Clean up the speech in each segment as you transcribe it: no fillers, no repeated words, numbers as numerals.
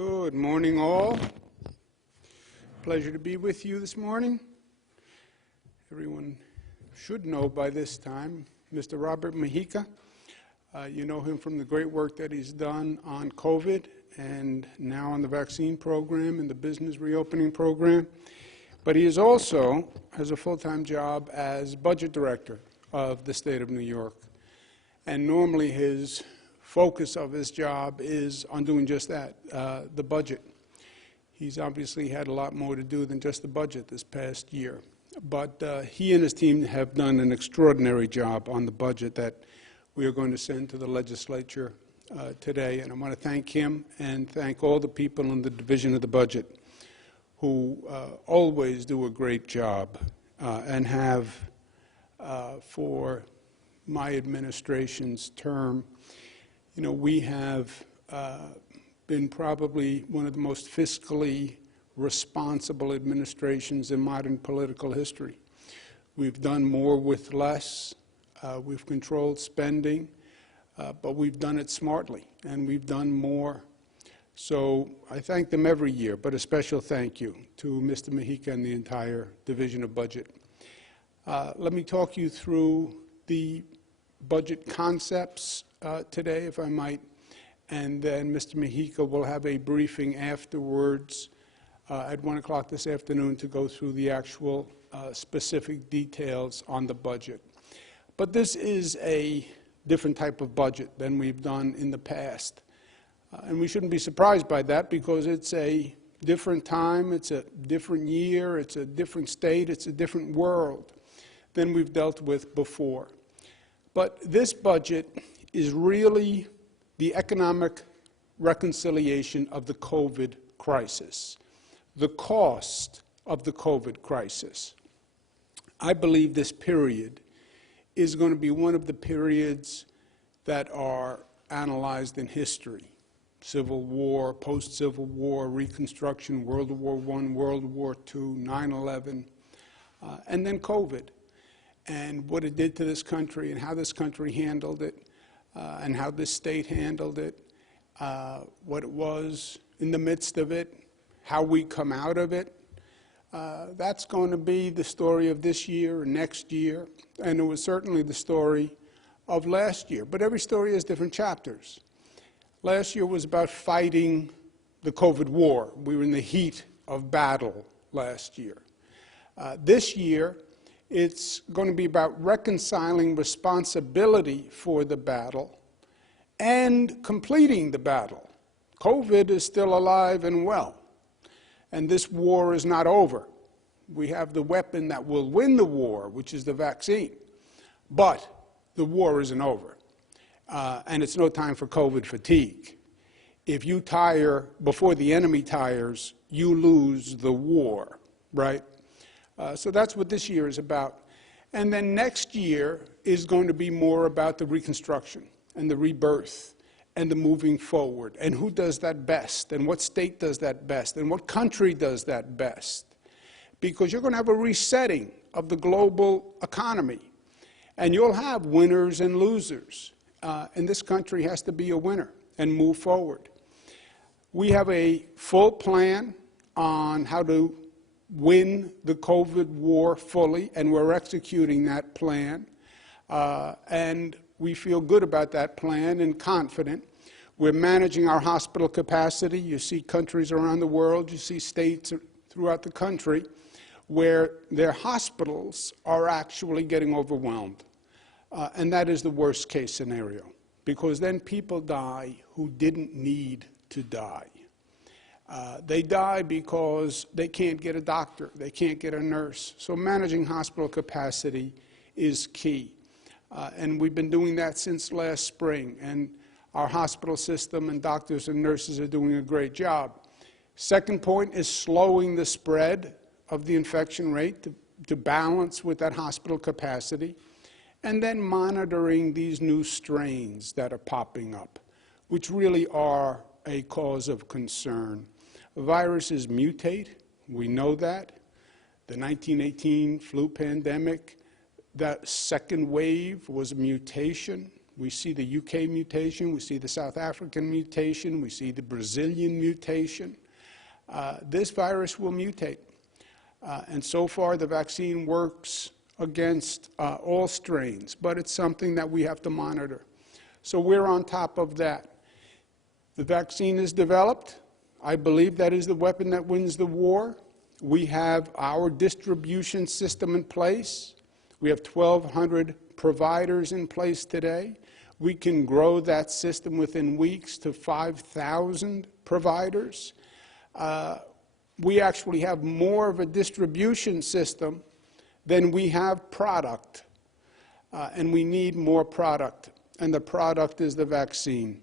Good morning, all. Pleasure to be with you this morning. Everyone should know by this time Mr. Robert Mujica. You know him from the great work that he's done on COVID and now on the vaccine program and the business reopening program. But he is also has a full-time job as budget director of the state of New York. And normally his focus of his job is on doing just that, the budget. He's obviously had a lot more to do than just the budget this past year. But he and his team have done an extraordinary job on the budget that we are going to send to the legislature today. And I want to thank him and thank all the people in the division of the budget who always do a great job and have for my administration's term. You know, we have been probably one of the most fiscally responsible administrations in modern political history. We've done more with less. We've controlled spending, but we've done it smartly, and we've done more. So I thank them every year, but a special thank you to Mr. Mujica and the entire Division of Budget. Let me talk you through the budget concepts today, if I might, and then Mr. Mujica will have a briefing afterwards at 1 o'clock this afternoon to go through the actual specific details on the budget. But this is a different type of budget than we've done in the past. And we shouldn't be surprised by that because it's a different time, it's a different year, it's a different state, it's a different world than we've dealt with before. But this budget is really the economic reconciliation of the COVID crisis, the cost of the COVID crisis. I believe this period is going to be one of the periods that are analyzed in history. Civil War, post-Civil War, Reconstruction, World War I, World War II, 9/11, and then COVID, and what it did to this country and how this country handled it, and how this state handled it, what it was in the midst of it, how we come out of it. That's going to be the story of this year and next year, and it was certainly the story of last year. But every story has different chapters. Last year was about fighting the COVID war. We were in the heat of battle last year. This year, it's going to be about reconciling responsibility for the battle and completing the battle. COVID is still alive and well, and this war is not over. We have the weapon that will win the war, which is the vaccine, but the war isn't over, and it's no time for COVID fatigue. If you tire before the enemy tires, you lose the war, right? So that's what this year is about. And then next year is going to be more about the reconstruction and the rebirth and the moving forward, and who does that best, and what state does that best, and what country does that best. Because you're going to have a resetting of the global economy, and you'll have winners and losers. And this country has to be a winner and move forward. We have a full plan on how to win the COVID war fully, and we're executing that plan. And we feel good about that plan and confident. We're managing our hospital capacity. You see countries around the world, you see states throughout the country where their hospitals are actually getting overwhelmed. And that is the worst case scenario, because then people die who didn't need to die. They die because they can't get a doctor, they can't get a nurse. So managing hospital capacity is key. And we've been doing that since last spring, and our hospital system and doctors and nurses are doing a great job. Second point is slowing the spread of the infection rate to balance with that hospital capacity, and then monitoring these new strains that are popping up, which really are a cause of concern. Viruses mutate, we know that. The 1918 flu pandemic, that second wave was a mutation. We see the UK mutation, we see the South African mutation, we see the Brazilian mutation. This virus will mutate. And so far, the vaccine works against all strains, but it's something that we have to monitor. So we're on top of that. The vaccine is developed. I believe that is the weapon that wins the war. We have our distribution system in place. We have 1,200 providers in place today. We can grow that system within weeks to 5,000 providers. We actually have more of a distribution system than we have product. And we need more product. And the product is the vaccine.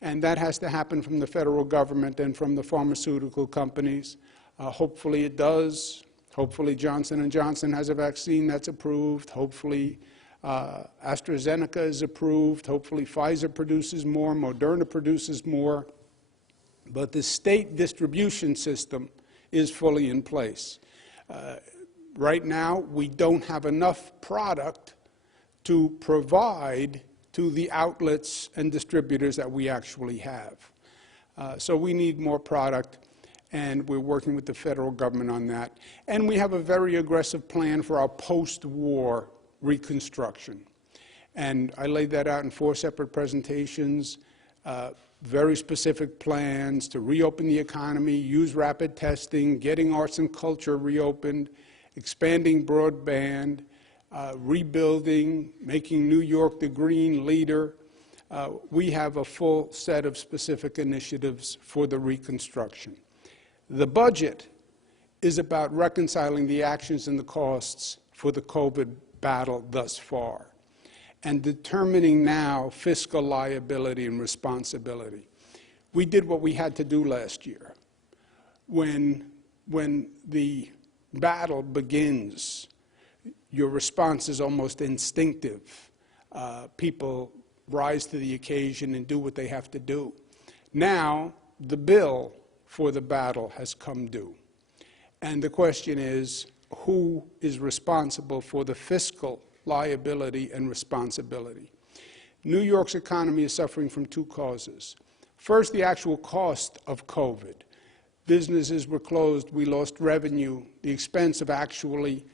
And that has to happen from the federal government and from the pharmaceutical companies. Hopefully it does. Hopefully Johnson & Johnson has a vaccine that's approved. Hopefully AstraZeneca is approved. Hopefully Pfizer produces more. Moderna produces more. But the state distribution system is fully in place. Right now, we don't have enough product to provide to the outlets and distributors that we actually have. So we need more product, and we're working with the federal government on that. And we have a very aggressive plan for our post-war reconstruction. And I laid that out in 4 separate presentations, very specific plans to reopen the economy, use rapid testing, getting arts and culture reopened, expanding broadband, rebuilding, making New York the green leader. We have a full set of specific initiatives for the reconstruction. The budget is about reconciling the actions and the costs for the COVID battle thus far, and determining now fiscal liability and responsibility. We did what we had to do last year. When the battle begins, your response is almost instinctive. People rise to the occasion and do what they have to do. Now, the bill for the battle has come due. And the question is, who is responsible for the fiscal liability and responsibility? New York's economy is suffering from 2 causes. First, the actual cost of COVID. Businesses were closed, we lost revenue, the expense of actually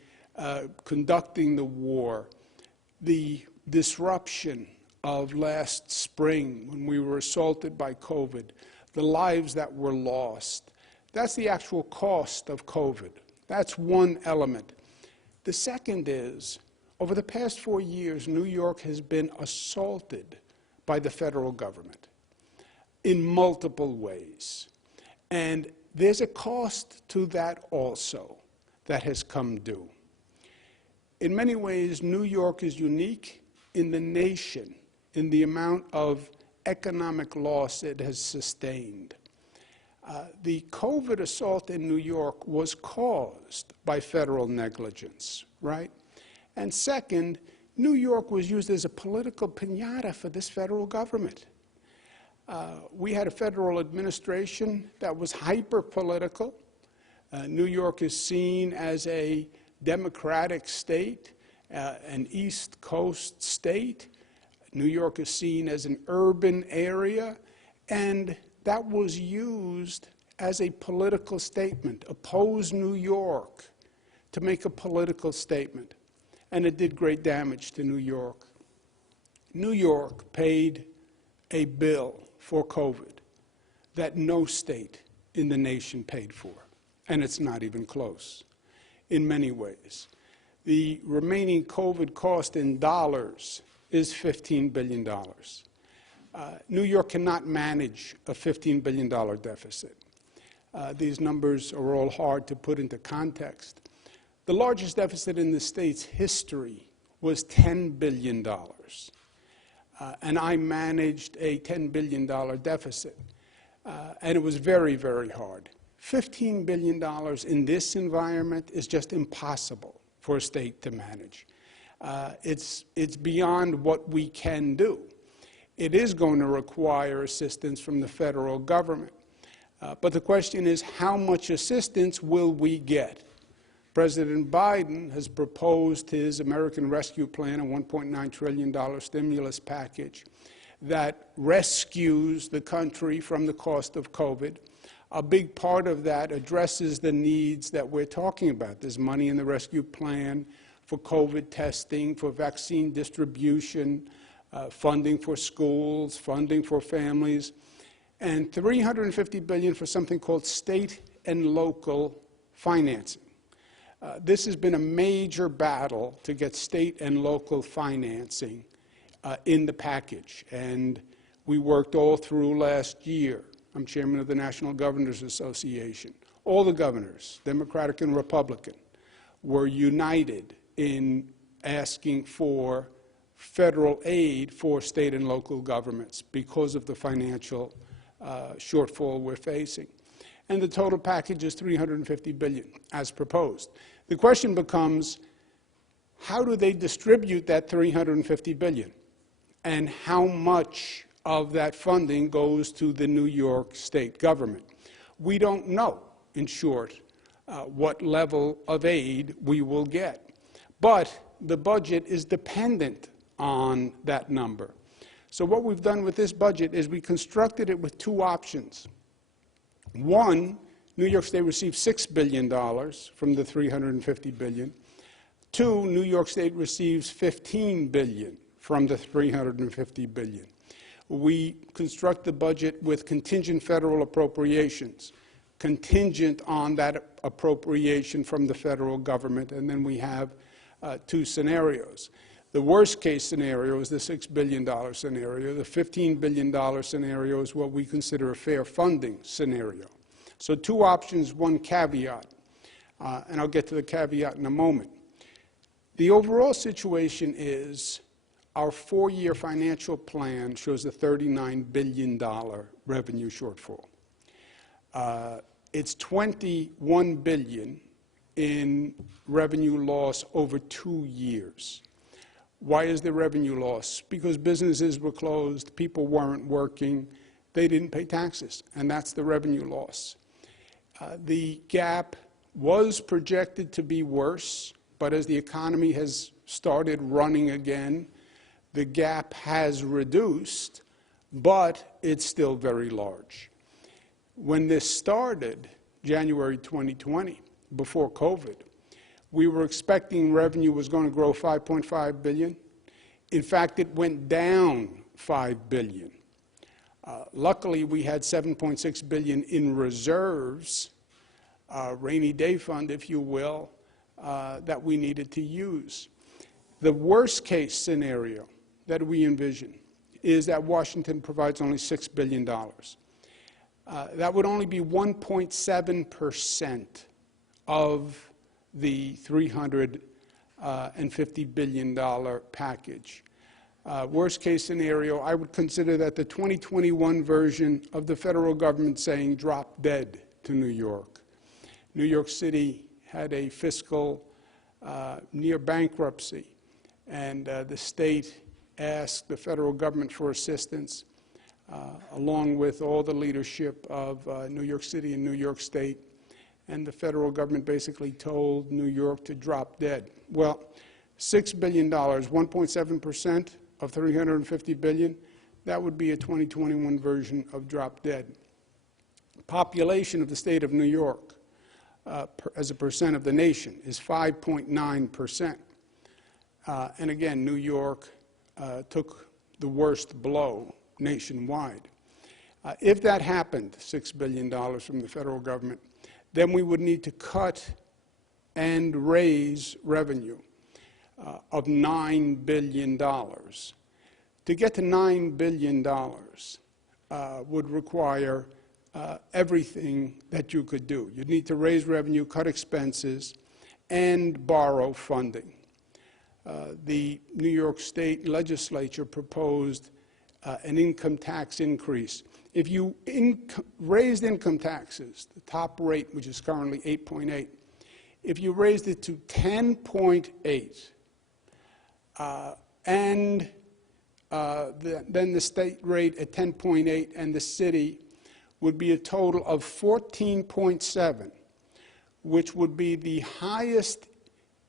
conducting the war, the disruption of last spring when we were assaulted by COVID, the lives that were lost. That's the actual cost of COVID. That's one element. The second is, over the past 4 years, New York has been assaulted by the federal government in multiple ways. And there's a cost to that also that has come due. In many ways, New York is unique in the nation in the amount of economic loss it has sustained. The COVID assault in New York was caused by federal negligence, right? And second, New York was used as a political piñata for this federal government. We had a federal administration that was hyper-political. New York is seen as a democratic state, an East Coast state. New York is seen as an urban area, and that was used as a political statement. Oppose New York, to make a political statement. And it did great damage to New York. New York paid a bill for COVID that no state in the nation paid for, and it's not even close in many ways. The remaining COVID cost in dollars is $15 billion. New York cannot manage a $15 billion deficit. These numbers are all hard to put into context. The largest deficit in the state's history was $10 billion. And I managed a $10 billion deficit. And it was very, very hard. $15 billion in this environment is just impossible for a state to manage. It's beyond what we can do. It is going to require assistance from the federal government. But the question is, how much assistance will we get? President Biden has proposed his American Rescue Plan, a $1.9 trillion stimulus package that rescues the country from the cost of COVID. A big part of that addresses the needs that we're talking about. There's money in the rescue plan for COVID testing, for vaccine distribution, funding for schools, funding for families, and $350 billion for something called state and local financing. This has been a major battle to get state and local financing in the package, and we worked all through last year. I'm chairman of the National Governors Association. All the governors, Democratic and Republican, were united in asking for federal aid for state and local governments because of the financial shortfall we're facing. And the total package is $350 billion, as proposed. The question becomes, how do they distribute that $350 billion? And how much of that funding goes to the New York State government? We don't know, in short, what level of aid we will get. But the budget is dependent on that number. So what we've done with this budget is we constructed it with two options. One, New York State receives $6 billion from the $350 billion. Two, New York State receives $15 billion from the $350 billion. We construct the budget with contingent federal appropriations, contingent on that appropriation from the federal government, and then we have two scenarios. The worst case scenario is the $6 billion scenario. The $15 billion scenario is what we consider a fair funding scenario. So two options, one caveat, and I'll get to the caveat in a moment. The overall situation is our four-year financial plan shows a $39 billion revenue shortfall. It's $21 billion in revenue loss over 2 years. Why is there revenue loss? Because businesses were closed, people weren't working, they didn't pay taxes, and that's the revenue loss. The gap was projected to be worse, but as the economy has started running again, the gap has reduced, but it's still very large. When this started, January 2020, before COVID, we were expecting revenue was going to grow $5.5 billion. In fact, it went down $5 billion. Luckily, we had $7.6 billion in reserves, rainy day fund, if you will, that we needed to use. The worst case scenario that we envision is that Washington provides only $6 billion. That would only be 1.7% of the $350 billion package. Worst case scenario, I would consider that the 2021 version of the federal government saying drop dead to New York. New York City had a fiscal near bankruptcy, and the state asked the federal government for assistance, along with all the leadership of New York City and New York State. And the federal government basically told New York to drop dead. Well, $6 billion, 1.7% of $350 billion, that would be a 2021 version of drop dead. Population of the state of New York, as a percent of the nation, is 5.9%. And again, New York took the worst blow nationwide. If that happened, $6 billion from the federal government, then we would need to cut and raise revenue of $9 billion. To get to $9 billion would require everything that you could do. You'd need to raise revenue, cut expenses, and borrow funding. The New York State legislature proposed an income tax increase. If you raised income taxes, the top rate, which is currently 8.8, if you raised it to 10.8, and then the state rate at 10.8 and the city would be a total of 14.7, which would be the highest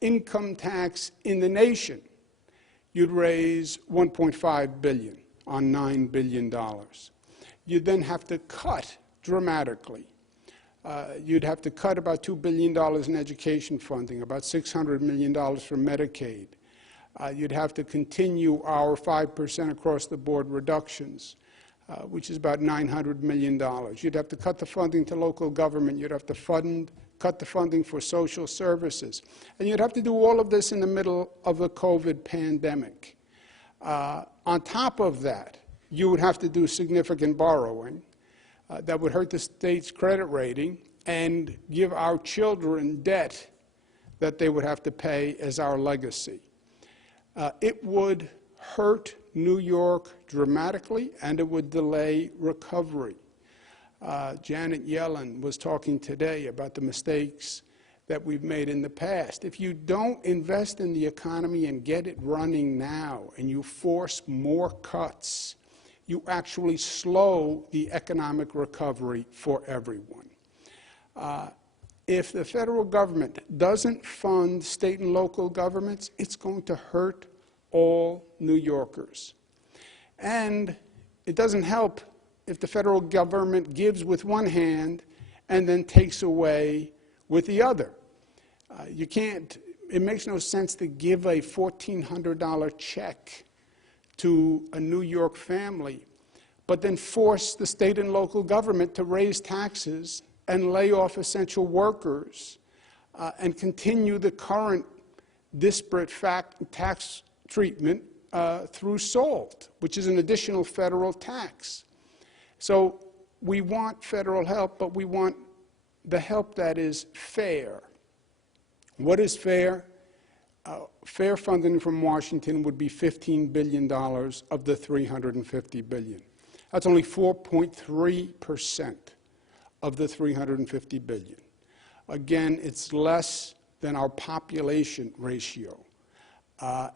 income tax in the nation, you'd raise $1.5 billion on $9 billion. You'd then have to cut dramatically. You'd have to cut about $2 billion in education funding, about $600 million for Medicaid. You'd have to continue our 5% across-the-board reductions, which is about $900 million. You'd have to cut the funding to local government. You'd have to cut the funding for social services. And you'd have to do all of this in the middle of the COVID pandemic. On top of that, you would have to do significant borrowing that would hurt the state's credit rating and give our children debt that they would have to pay as our legacy. It would hurt New York dramatically, and it would delay recovery. Janet Yellen was talking today about the mistakes that we've made in the past. If you don't invest in the economy and get it running now, and you force more cuts, you actually slow the economic recovery for everyone. If the federal government doesn't fund state and local governments, it's going to hurt all New Yorkers. And it doesn't help if the federal government gives with one hand and then takes away with the other. It makes no sense to give a $1,400 check to a New York family, but then force the state and local government to raise taxes and lay off essential workers and continue the current disparate tax treatment through SALT, which is an additional federal tax. So we want federal help, but we want the help that is fair. What is fair? Fair funding from Washington would be $15 billion of the $350 billion. That's only 4.3% of the $350 billion. Again, it's less than our population ratio.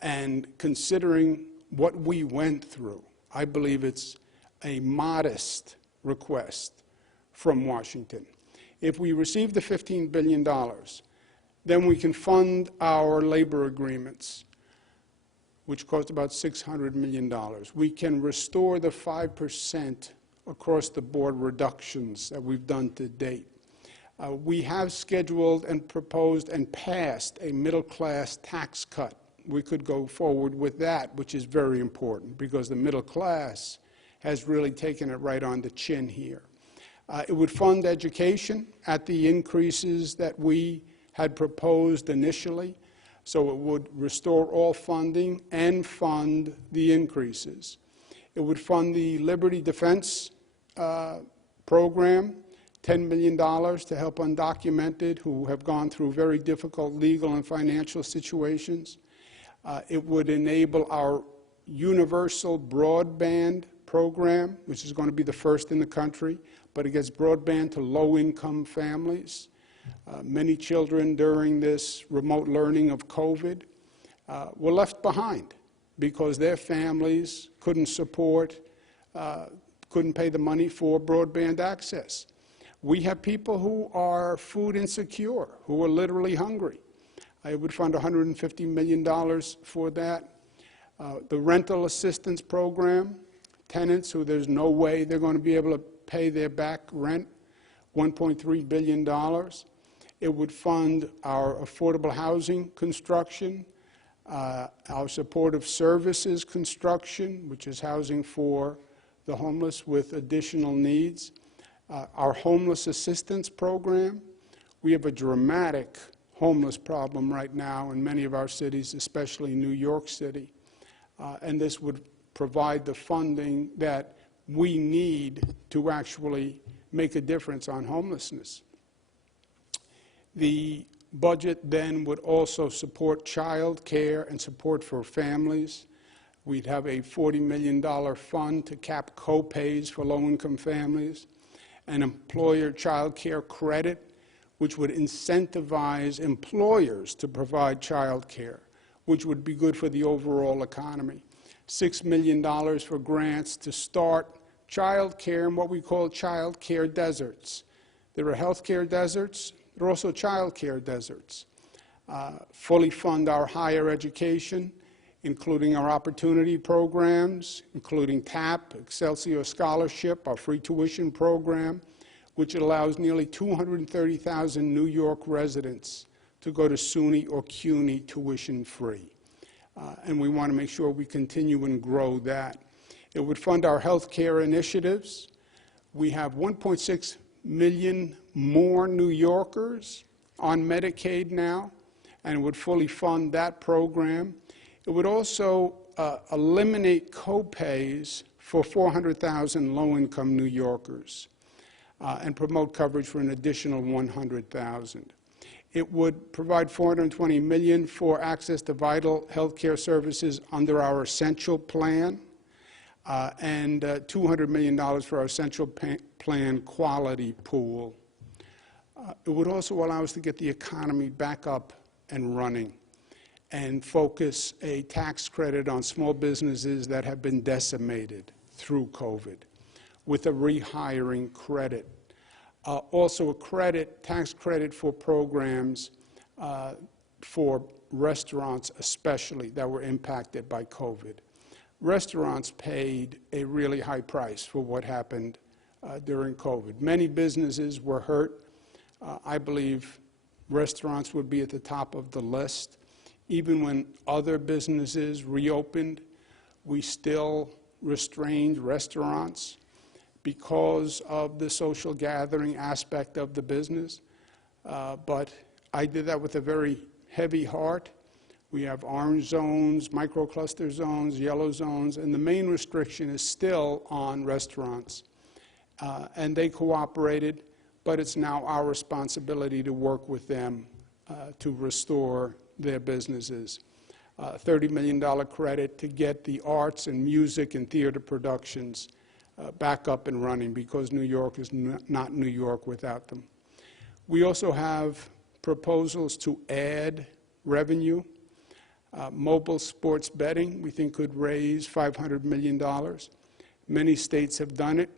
And considering what we went through, I believe it's a modest request from Washington. If we receive the $15 billion, then we can fund our labor agreements, which cost about $600 million. We can restore the 5% across-the-board reductions that we've done to date. We have scheduled and proposed and passed a middle-class tax cut. We could go forward with that, which is very important, because the middle class has really taken it right on the chin here. It would fund education at the increases that we had proposed initially, so it would restore all funding and fund the increases. It would fund the Liberty Defense program, $10 million to help undocumented who have gone through very difficult legal and financial situations. It would enable our universal broadband program, which is going to be the first in the country, but it gets broadband to low-income families. Many children during this remote learning of COVID were left behind because their families couldn't support, couldn't pay the money for broadband access. We have people who are food insecure, who are literally hungry. I would fund $150 million for that. The rental assistance program, tenants who there's no way they're going to be able to pay their back rent, $1.3 billion. It would fund our affordable housing construction, our supportive services construction, which is housing for the homeless with additional needs, our homeless assistance program. We have a dramatic homeless problem right now in many of our cities, especially New York City, and this would provide the funding that we need to actually make a difference on homelessness. The budget then would also support child care and support for families. We'd have a $40 million fund to cap co-pays for low-income families, an employer child care credit, which would incentivize employers to provide child care, which would be good for the overall economy. $6 million for grants to start child care in what we call child care deserts. There are health care deserts, They're also child care deserts. Fully fund our higher education, including our opportunity programs, including TAP, Excelsior Scholarship, our free tuition program, which allows nearly 230,000 New York residents to go to SUNY or CUNY tuition-free. And we want to make sure we continue and grow that. It would fund our health care initiatives. We have 1.6 million more New Yorkers on Medicaid now, and would fully fund that program. It would also eliminate co-pays for 400,000 low-income New Yorkers and promote coverage for an additional 100,000. It would provide $420 million for access to vital health care services under our Essential Plan, and $200 million for our Essential Plan Quality Pool. It would also allow us to get the economy back up and running and focus a tax credit on small businesses that have been decimated through COVID with a rehiring credit. Also a tax credit for programs for restaurants especially that were impacted by COVID. Restaurants paid a really high price for what happened during COVID. Many businesses were hurt. I believe restaurants would be at the top of the list. Even when other businesses reopened, we still restrained restaurants because of the social gathering aspect of the business. But I did that with a very heavy heart. We have orange zones, microcluster zones, yellow zones, and the main restriction is still on restaurants. And they cooperated, but it's now our responsibility to work with them to restore their businesses. $30 million credit to get the arts and music and theater productions back up and running, because New York is not New York without them. We also have proposals to add revenue. Mobile sports betting, we think, could raise $500 million. Many states have done it.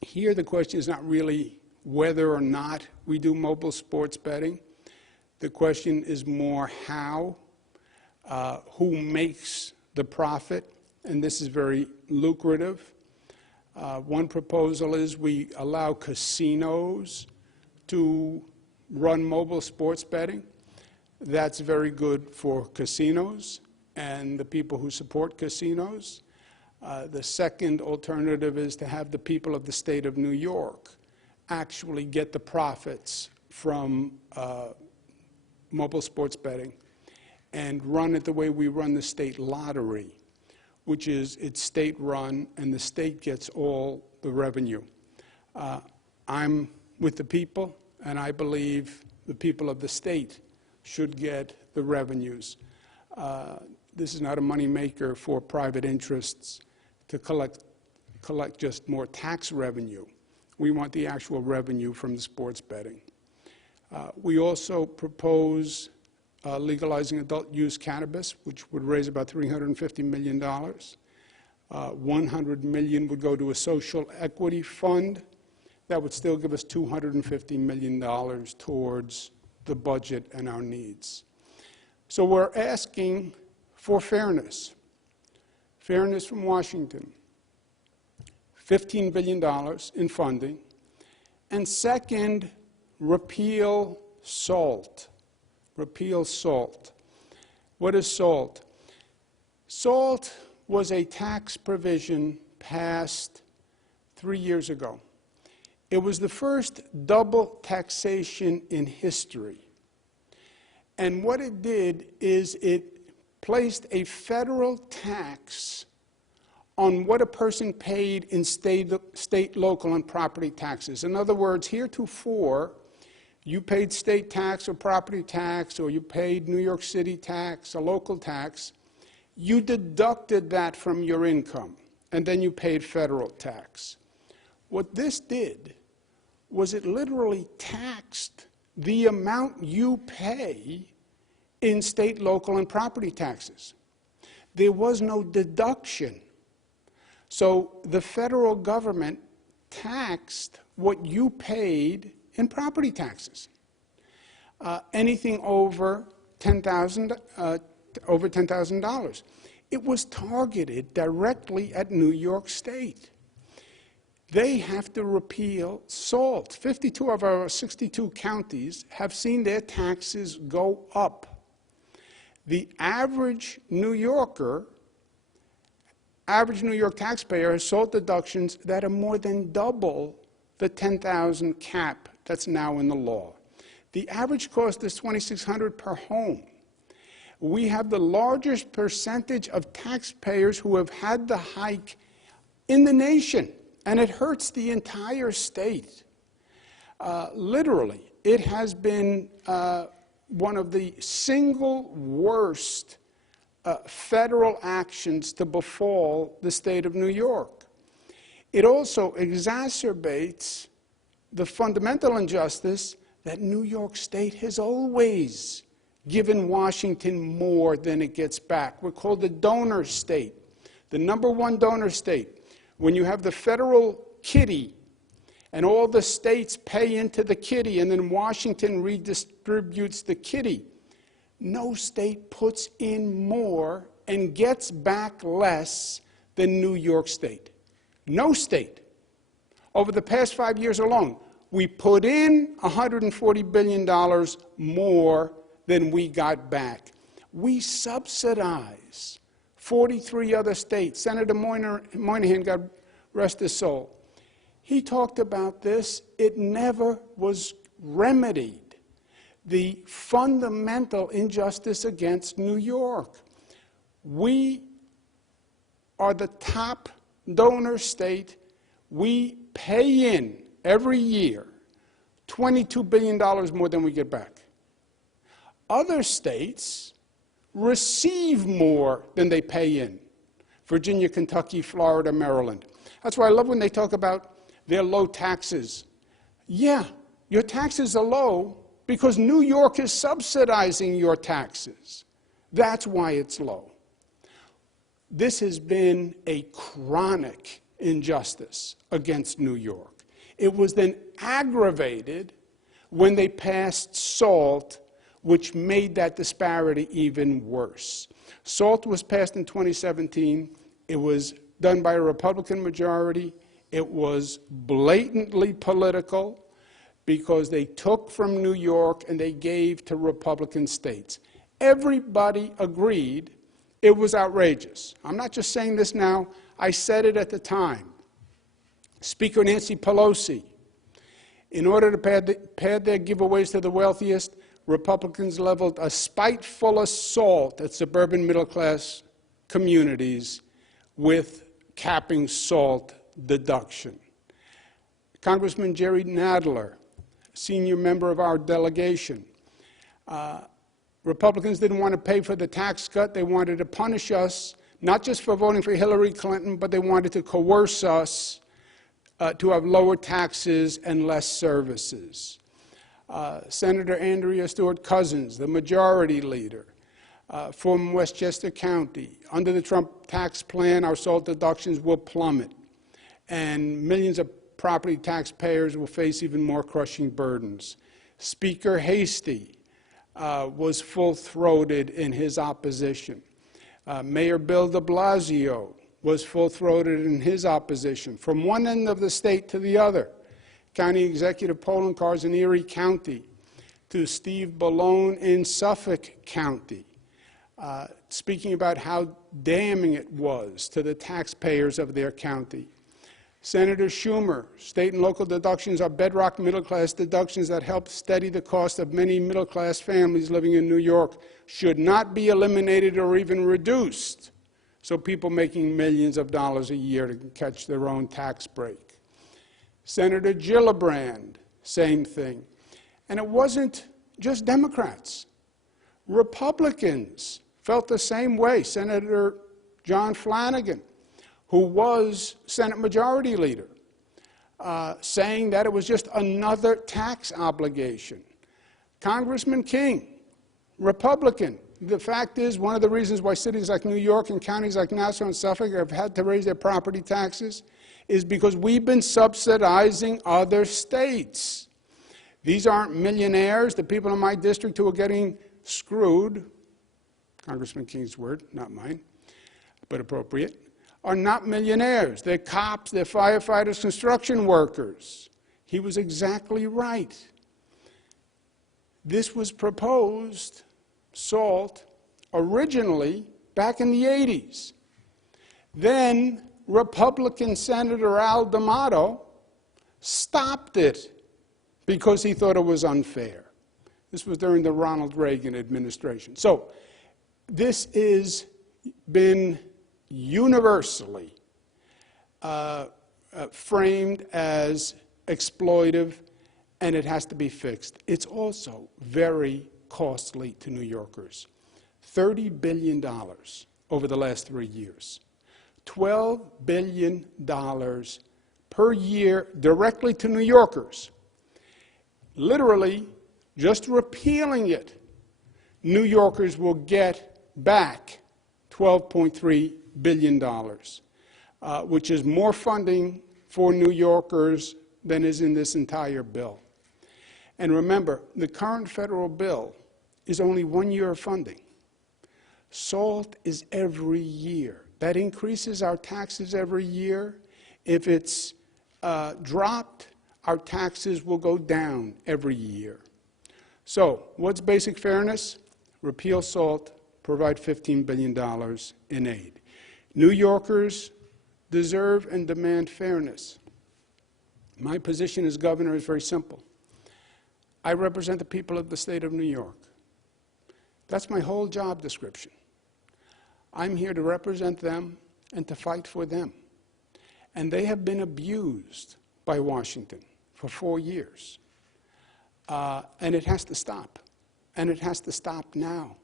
Here the question is not really whether or not we do mobile sports betting. The question is more how, who makes the profit, and this is very lucrative. One proposal is we allow casinos to run mobile sports betting. That's very good for casinos and the people who support casinos. The second alternative is to have the people of the state of New York actually get the profits from mobile sports betting and run it the way we run the state lottery, which is it's state-run and the state gets all the revenue. I'm with the people, and I believe the people of the state should get the revenues. This is not a moneymaker for private interests to collect just more tax revenue. We want the actual revenue from the sports betting. We also propose legalizing adult use cannabis, which would raise about $350 million. $100 million would go to a social equity fund. That would still give us $250 million towards the budget and our needs. So we're asking for fairness. Fairness from Washington. $15 billion in funding. And second, repeal SALT. Repeal SALT. What is SALT? SALT was a tax provision passed 3 years ago. It was the first double taxation in history. And what it did is it placed a federal tax on what a person paid in state, local, and property taxes. In other words, heretofore, you paid state tax or property tax, or you paid New York City tax, a local tax. You deducted that from your income, and then you paid federal tax. What this did was it literally taxed the amount you pay in state, local, and property taxes. There was no deduction. So the federal government taxed what you paid in property taxes. anything over $10,000. It was targeted directly at New York State. They have to repeal SALT. 52 of our 62 counties have seen their taxes go up. The average New York taxpayer has SALT deductions that are more than double the $10,000 cap that's now in the law. The average cost is $2,600 per home. We have the largest percentage of taxpayers who have had the hike in the nation, and it hurts the entire state. Literally, it has been one of the single worst federal actions to befall the state of New York. It also exacerbates the fundamental injustice that New York State has always given Washington more than it gets back. We're called the donor state, the #1 donor state. When you have the federal kitty and all the states pay into the kitty and then Washington redistributes the kitty, no state puts in more and gets back less than New York State. No state. Over the past 5 years alone, we put in $140 billion more than we got back. We subsidize 43 other states. Senator Moynihan, God rest his soul, he talked about this. It never was remedied. The fundamental injustice against New York. We are the top donor state. We pay in every year $22 billion more than we get back. Other states receive more than they pay in. Virginia, Kentucky, Florida, Maryland. That's why I love when they talk about their low taxes. Yeah, your taxes are low because New York is subsidizing your taxes. That's why it's low. This has been a chronic injustice against New York. It was then aggravated when they passed SALT, which made that disparity even worse. SALT was passed in 2017. It was done by a Republican majority. It was blatantly political because they took from New York and they gave to Republican states. Everybody agreed it was outrageous. I'm not just saying this now. I said it at the time. Speaker Nancy Pelosi, in order to pad their giveaways to the wealthiest, Republicans leveled a spiteful assault at suburban middle-class communities with capping SALT deduction. Congressman Jerry Nadler, senior member of our delegation, Republicans didn't want to pay for the tax cut. They wanted to punish us, not just for voting for Hillary Clinton, but they wanted to coerce us to have lower taxes and less services. Senator Andrea Stewart Cousins, the majority leader from Westchester County, under the Trump tax plan, our SALT deductions will plummet, and millions of property taxpayers will face even more crushing burdens. Speaker Hasty was full-throated in his opposition. Mayor Bill de Blasio was full-throated in his opposition, from one end of the state to the other. County Executive polling cars in Erie County to Steve Ballone in Suffolk County, speaking about how damning it was to the taxpayers of their county. Senator Schumer, state and local deductions are bedrock middle-class deductions that help steady the cost of many middle-class families living in New York, should not be eliminated or even reduced, so people making millions of dollars a year can catch their own tax break. Senator Gillibrand, same thing. And it wasn't just Democrats. Republicans felt the same way. Senator John Flanagan, who was Senate Majority Leader, saying that it was just another tax obligation. Congressman King, Republican. The fact is, one of the reasons why cities like New York and counties like Nassau and Suffolk have had to raise their property taxes is because we've been subsidizing other states. These aren't millionaires. The people in my district who are getting screwed, Congressman King's word, not mine, but appropriate, are not millionaires. They're cops, they're firefighters, construction workers. He was exactly right. This was proposed, SALT, originally back in the 80s. Then Republican Senator Al D'Amato stopped it because he thought it was unfair. This was during the Ronald Reagan administration. So this has been universally framed as exploitive, and it has to be fixed. It's also very costly to New Yorkers. $30 billion over the last 3 years. $12 billion per year directly to New Yorkers. Literally, just repealing it, New Yorkers will get back $12.3 billion, which is more funding for New Yorkers than is in this entire bill. And remember, the current federal bill is only 1 year of funding. SALT is every year. That increases our taxes every year. If it's dropped, our taxes will go down every year. So what's basic fairness? Repeal SALT, provide $15 billion in aid. New Yorkers deserve and demand fairness. My position as governor is very simple. I represent the people of the state of New York. That's my whole job description. I'm here to represent them and to fight for them. And they have been abused by Washington for 4 years. And it has to stop. And it has to stop now.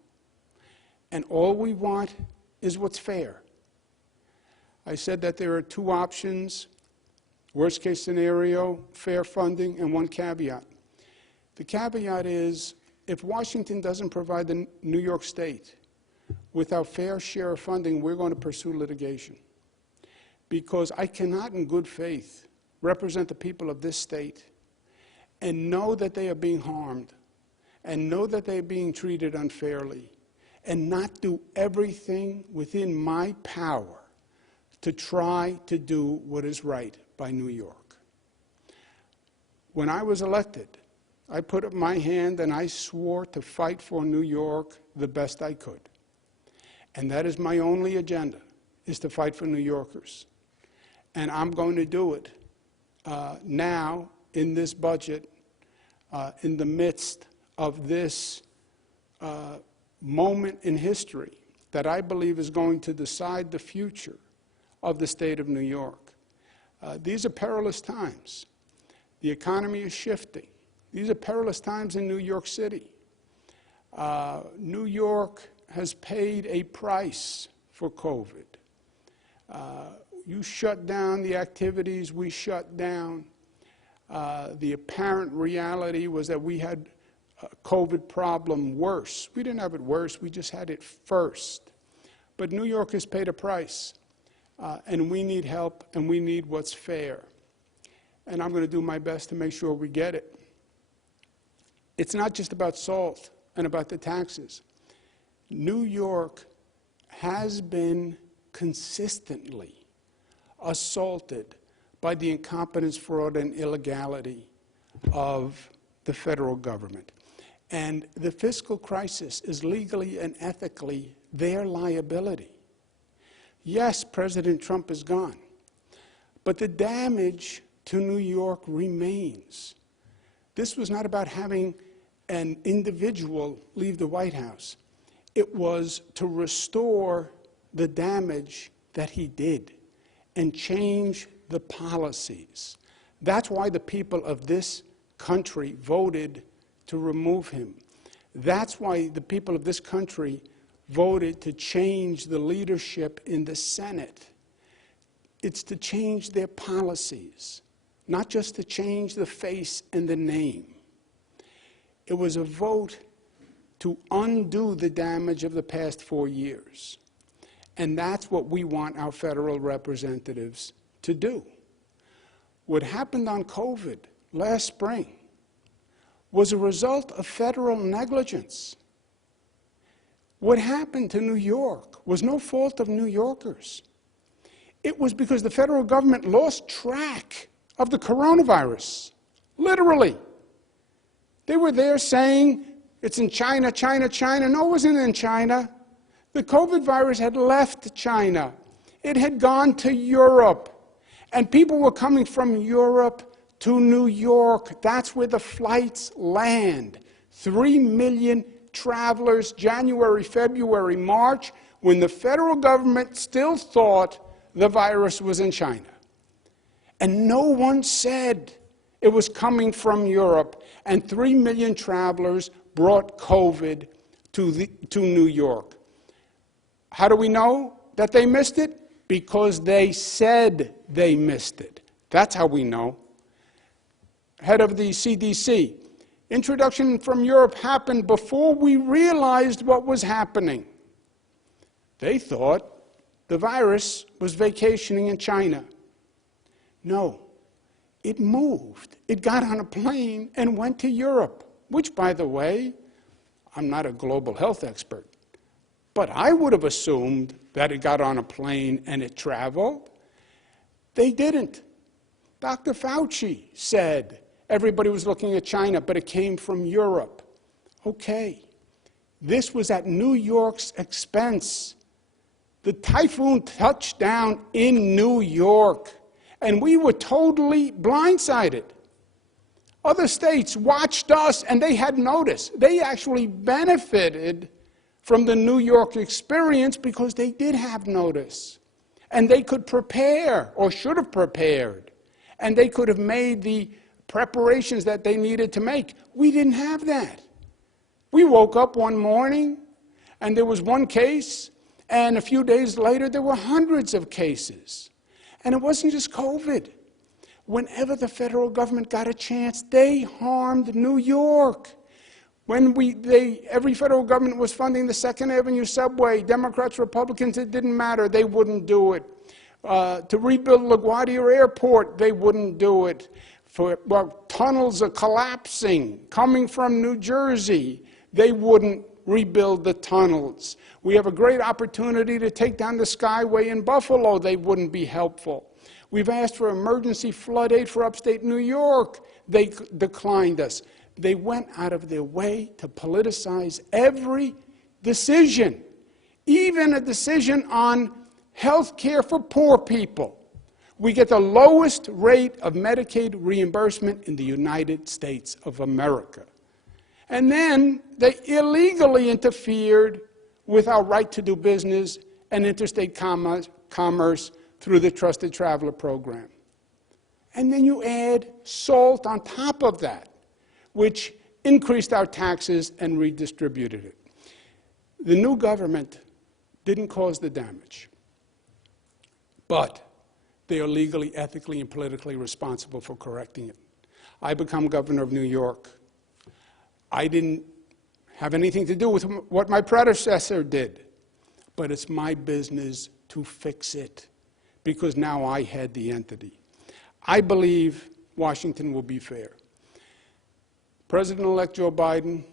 And all we want is what's fair. I said that there are 2 options, worst case scenario, fair funding, and 1 caveat. The caveat is, if Washington doesn't provide the New York State with our fair share of funding, we're going to pursue litigation. Because I cannot in good faith represent the people of this state and know that they are being harmed and know that they're being treated unfairly and not do everything within my power to try to do what is right by New York. When I was elected, I put up my hand and I swore to fight for New York the best I could. And that is my only agenda, is to fight for New Yorkers. And I'm going to do it now in this budget, in the midst of this moment in history that I believe is going to decide the future of the state of New York. These are perilous times. The economy is shifting. These are perilous times in New York City. New York has paid a price for COVID. You shut down the activities we shut down. The apparent reality was that we had a COVID problem worse. We didn't have it worse, we just had it first. But New York has paid a price, and we need help, and we need what's fair. And I'm going to do my best to make sure we get it. It's not just about SALT and about the taxes. New York has been consistently assaulted by the incompetence, fraud, and illegality of the federal government. And the fiscal crisis is legally and ethically their liability. Yes, President Trump is gone, but the damage to New York remains. This was not about having an individual leave the White House. It was to restore the damage that he did and change the policies. That's why the people of this country voted to remove him. That's why the people of this country voted to change the leadership in the Senate. It's to change their policies, not just to change the face and the name. It was a vote to undo the damage of the past 4 years. And that's what we want our federal representatives to do. What happened on COVID last spring was a result of federal negligence. What happened to New York was no fault of New Yorkers. It was because the federal government lost track of the coronavirus, literally. They were there saying, it's in China, China, China. No, it wasn't in China. The COVID virus had left China. It had gone to Europe. And people were coming from Europe to New York. That's where the flights land. 3 million travelers, January, February, March, when the federal government still thought the virus was in China. And no one said it was coming from Europe. And 3 million travelers brought COVID to New York. How do we know that they missed it? Because they said they missed it. That's how we know. Head of the CDC, introduction from Europe happened before we realized what was happening. They thought the virus was vacationing in China. No, it moved. It got on a plane and went to Europe, which, by the way, I'm not a global health expert, but I would have assumed that it got on a plane and it traveled. They didn't. Dr. Fauci said everybody was looking at China, but it came from Europe. Okay. This was at New York's expense. The typhoon touched down in New York, and we were totally blindsided. Other states watched us, and they had notice. They actually benefited from the New York experience because they did have notice. And they could prepare, or should have prepared. And they could have made the preparations that they needed to make. We didn't have that. We woke up one morning, and there was one case, and a few days later, there were hundreds of cases. And it wasn't just COVID. Whenever the federal government got a chance, they harmed New York. When every federal government was funding the 2nd Avenue subway, Democrats, Republicans, it didn't matter, they wouldn't do it. To rebuild LaGuardia Airport, they wouldn't do it. Tunnels are collapsing, coming from New Jersey, they wouldn't rebuild the tunnels. We have a great opportunity to take down the Skyway in Buffalo, they wouldn't be helpful. We've asked for emergency flood aid for upstate New York, they declined us. They went out of their way to politicize every decision, even a decision on health care for poor people. We get the lowest rate of Medicaid reimbursement in the United States of America. And then they illegally interfered with our right to do business and interstate commerce through the Trusted Traveler Program. And then you add SALT on top of that, which increased our taxes and redistributed it. The new government didn't cause the damage, but they are legally, ethically, and politically responsible for correcting it. I become governor of New York. I didn't have anything to do with what my predecessor did, but it's my business to fix it, because now I head the entity. I believe Washington will be fair. President-elect Joe Biden,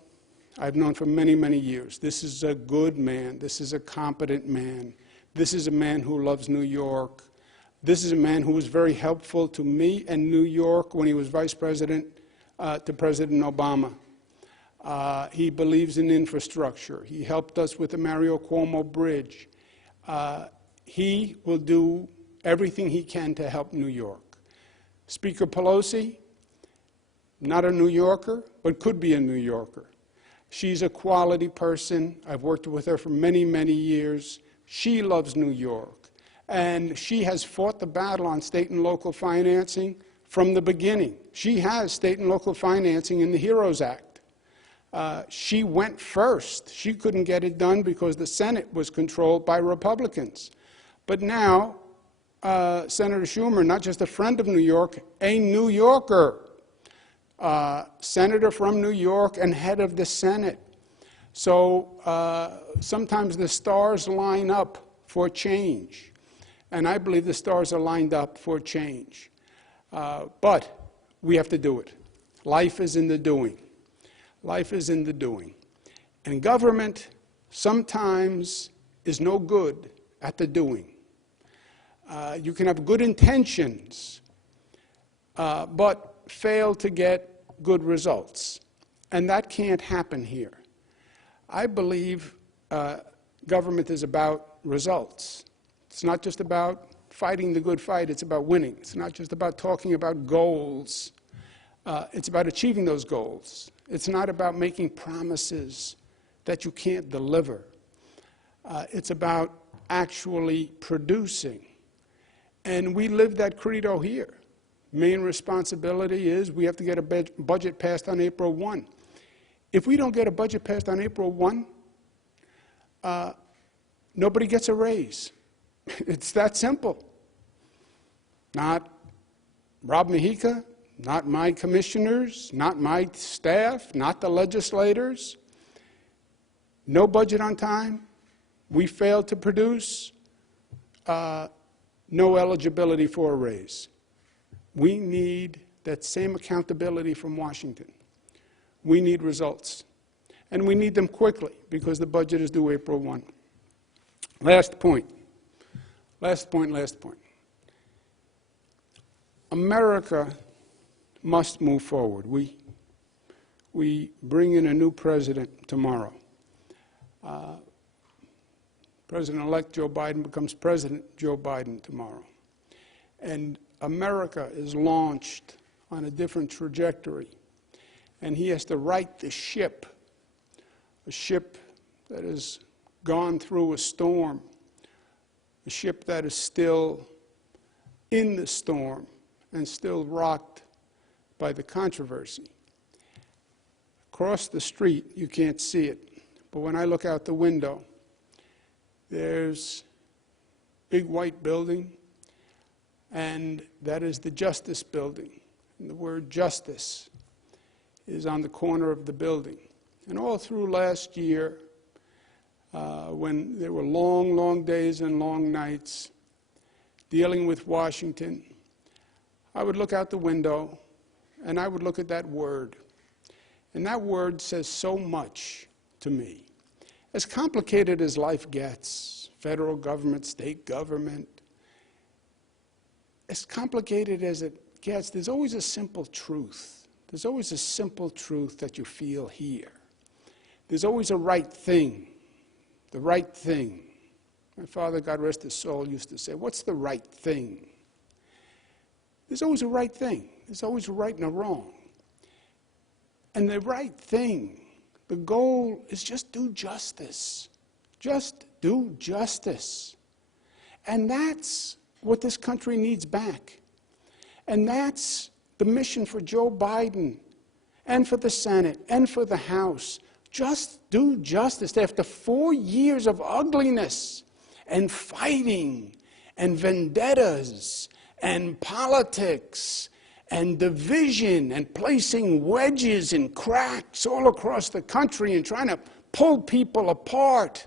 I've known for many, many years. This is a good man. This is a competent man. This is a man who loves New York. This is a man who was very helpful to me and New York when he was vice president to President Obama. He believes in infrastructure. He helped us with the Mario Cuomo Bridge. He will do everything he can to help New York. Speaker Pelosi, not a New Yorker, but could be a New Yorker. She's a quality person. I've worked with her for many, many years. She loves New York. And she has fought the battle on state and local financing from the beginning. She has state and local financing in the HEROES Act. She went first. She couldn't get it done because the Senate was controlled by Republicans. But now, Senator Schumer, not just a friend of New York, a New Yorker, senator from New York and head of the Senate. So sometimes the stars line up for change. And I believe the stars are lined up for change. But we have to do it. Life is in the doing. Life is in the doing. And government sometimes is no good at the doing. You can have good intentions, but fail to get good results. And that can't happen here. I believe government is about results. It's not just about fighting the good fight, it's about winning. It's not just about talking about goals. It's about achieving those goals. It's not about making promises that you can't deliver. It's about actually producing. And we live that credo here. Main responsibility is we have to get a budget passed on April 1. If we don't get a budget passed on April 1, nobody gets a raise. It's that simple. Not Rob Mujica, not my commissioners, not my staff, not the legislators. No budget on time. We failed to produce. No eligibility for a raise. We need that same accountability from Washington. We need results. And we need them quickly because the budget is due April 1. Last point. Last point, last point. America must move forward. We bring in a new president tomorrow. President-elect Joe Biden becomes President Joe Biden tomorrow. And America is launched on a different trajectory. And he has to right the ship, a ship that has gone through a storm, a ship that is still in the storm and still rocked by the controversy. Across the street, you can't see it, but when I look out the window, there's a big white building, and that is the Justice Building. And the word justice is on the corner of the building. And all through last year, when there were long, long days and long nights dealing with Washington, I would look out the window and I would look at that word. And that word says so much to me. As complicated as life gets, federal government, state government, as complicated as it gets, there's always a simple truth. There's always a simple truth that you feel here. There's always a right thing, the right thing. My father, God rest his soul, used to say, what's the right thing? There's always a right thing. There's always a right and a wrong. And the right thing, the goal is just do justice. Just do justice. And that's what this country needs back. And that's the mission for Joe Biden and for the Senate and for the House. Just do justice. After 4 years of ugliness and fighting and vendettas and politics and division and placing wedges and cracks all across the country and trying to pull people apart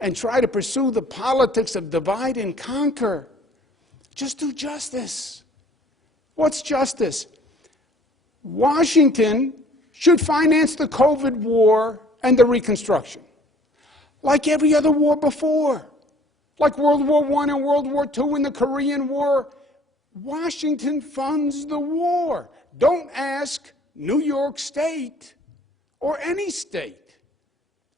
and try to pursue the politics of divide and conquer. Just do justice. What's justice? Washington should finance the COVID war and the Reconstruction, like every other war before, like World War I and World War II and the Korean War. Washington funds the war. Don't ask New York State or any state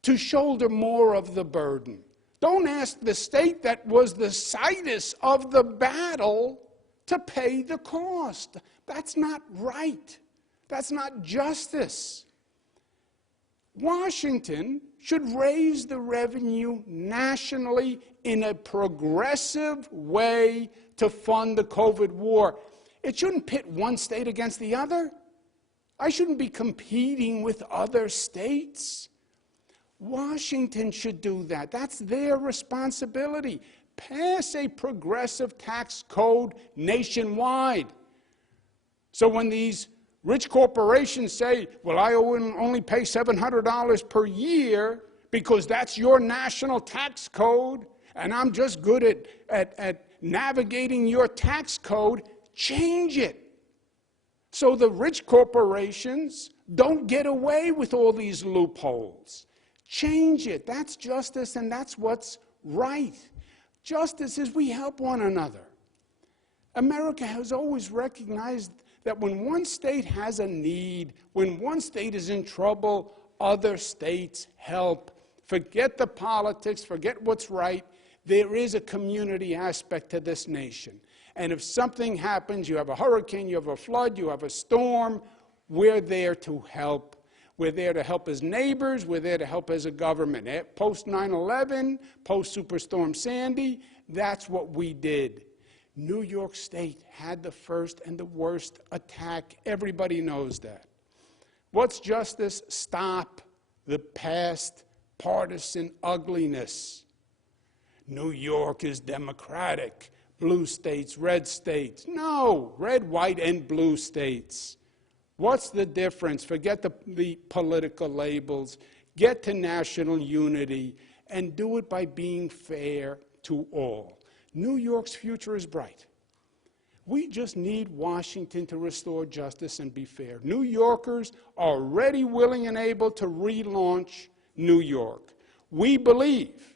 to shoulder more of the burden. Don't ask the state that was the situs of the battle to pay the cost. That's not right. That's not justice. Washington should raise the revenue nationally in a progressive way to fund the COVID war. It shouldn't pit one state against the other. I shouldn't be competing with other states. Washington should do that. That's their responsibility. Pass a progressive tax code nationwide. So when these rich corporations say, well, I only pay $700 per year because that's your national tax code, and I'm just good at navigating your tax code, change it. So the rich corporations Don't get away with all these loopholes. Change it. That's justice, and that's what's right. Justice is we help one another. America has always recognized that when one state has a need, when one state is in trouble, other states help. Forget the politics, forget what's right. There is a community aspect to this nation. And if something happens, you have a hurricane, you have a flood, you have a storm, we're there to help. We're there to help as neighbors, we're there to help as a government. Post 9/11, post Superstorm Sandy, that's what we did. New York State had the first and the worst attack. Everybody knows that. What's justice? Stop the past partisan ugliness. New York is democratic. Blue states, red states. No, red, white, and blue states. What's the difference? Forget the political labels. Get to national unity and do it by being fair to all. New York's future is bright. We just need Washington to restore justice and be fair. New Yorkers are ready, willing, and able to relaunch New York. We believe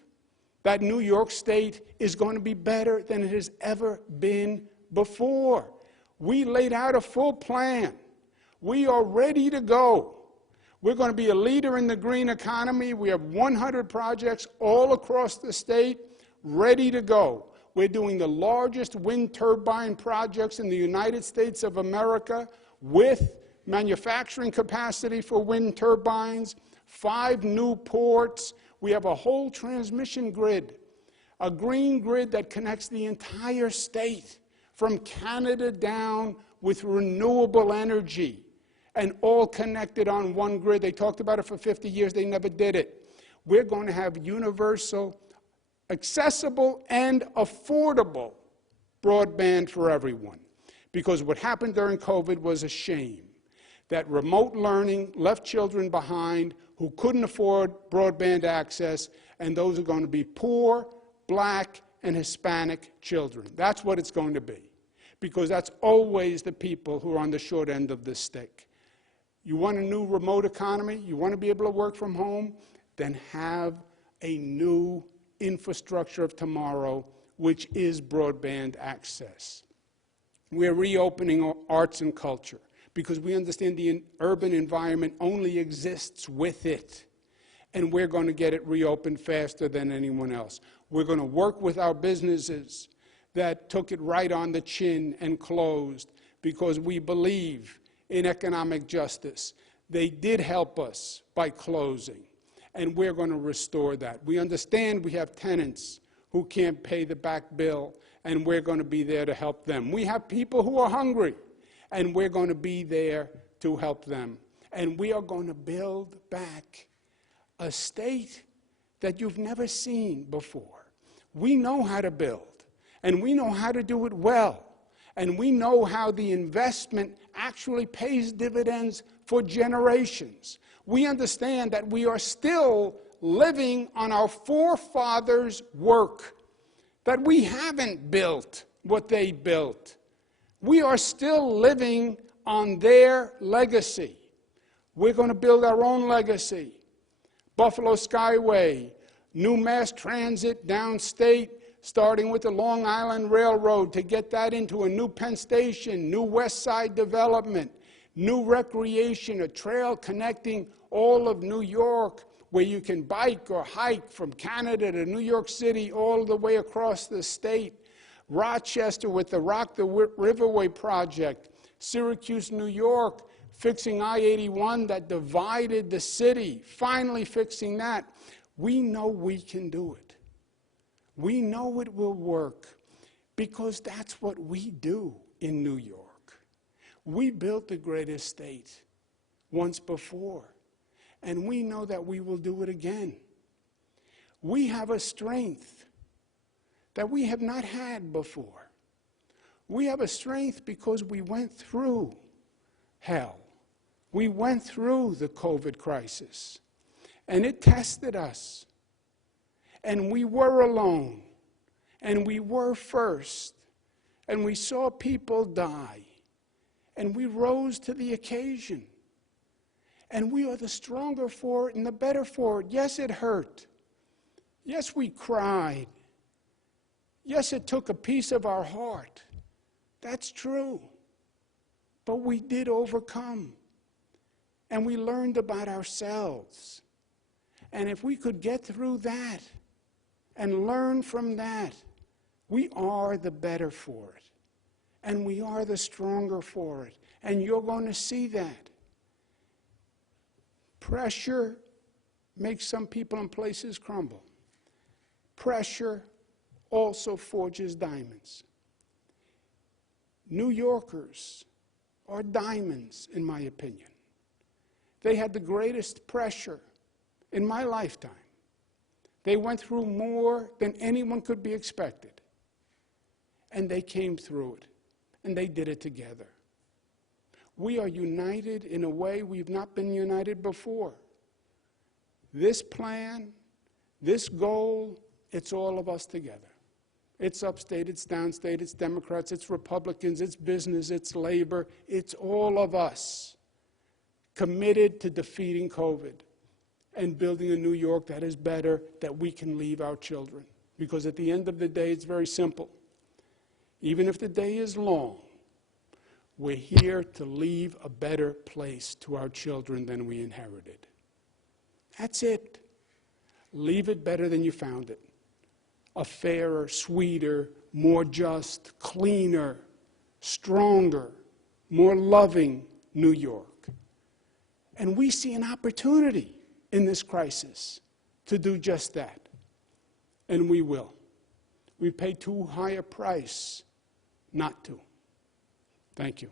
that New York State is going to be better than it has ever been before. We laid out a full plan. We are ready to go. We're going to be a leader in the green economy. We have 100 projects all across the state ready to go. We're doing the largest wind turbine projects in the United States of America with manufacturing capacity for wind turbines, 5 new ports. We have a whole transmission grid, a green grid that connects the entire state from Canada down with renewable energy and all connected on one grid. They talked about it for 50 years. They never did it. We're going to have universal, accessible, and affordable broadband for everyone. Because what happened during COVID was a shame. That remote learning left children behind who couldn't afford broadband access, and those are going to be poor, black, and Hispanic children. That's what it's going to be. Because that's always the people who are on the short end of the stick. You want a new remote economy? You want to be able to work from home? Then have a new infrastructure of tomorrow, which is broadband access. We're reopening arts and culture because we understand the urban environment only exists with it. And we're going to get it reopened faster than anyone else. We're going to work with our businesses that took it right on the chin and closed because we believe in economic justice. They did help us by closing, and we're going to restore that. We understand we have tenants who can't pay the back bill, and we're going to be there to help them. We have people who are hungry, and we're going to be there to help them. And we are going to build back a state that you've never seen before. We know how to build, and we know how to do it well. And we know how the investment actually pays dividends for generations. We understand that we are still living on our forefathers' work, that we haven't built what they built. We are still living on their legacy. We're going to build our own legacy. Buffalo Skyway, new mass transit downstate, starting with the Long Island Railroad to get that into a new Penn Station, new West Side development, new recreation, a trail connecting all of New York where you can bike or hike from Canada to New York City all the way across the state. Rochester with the Rock the Riverway project. Syracuse, New York, fixing I-81 that divided the city, finally fixing that. We know we can do it. We know it will work because that's what we do in New York. We built the greatest state once before, and we know that we will do it again. We have a strength that we have not had before. We have a strength because we went through hell. We went through the COVID crisis, and it tested us. And we were alone, and we were first, and we saw people die, and we rose to the occasion. And we are the stronger for it and the better for it. Yes, it hurt. Yes, we cried. Yes, it took a piece of our heart. That's true. But we did overcome. And we learned about ourselves. And if we could get through that and learn from that, we are the better for it. And we are the stronger for it. And you're going to see that. Pressure makes some people and places crumble. Pressure also forges diamonds. New Yorkers are diamonds, in my opinion. They had the greatest pressure in my lifetime. They went through more than anyone could be expected. And they came through it. And they did it together. We are united in a way we've not been united before. This plan, this goal, it's all of us together. It's upstate, it's downstate, it's Democrats, it's Republicans, it's business, it's labor. It's all of us committed to defeating COVID and building a New York that is better, that we can leave our children. Because at the end of the day, it's very simple. Even if the day is long, we're here to leave a better place to our children than we inherited. That's it. Leave it better than you found it. A fairer, sweeter, more just, cleaner, stronger, more loving New York. And we see an opportunity in this crisis to do just that. And we will. We pay too high a price not to. Thank you.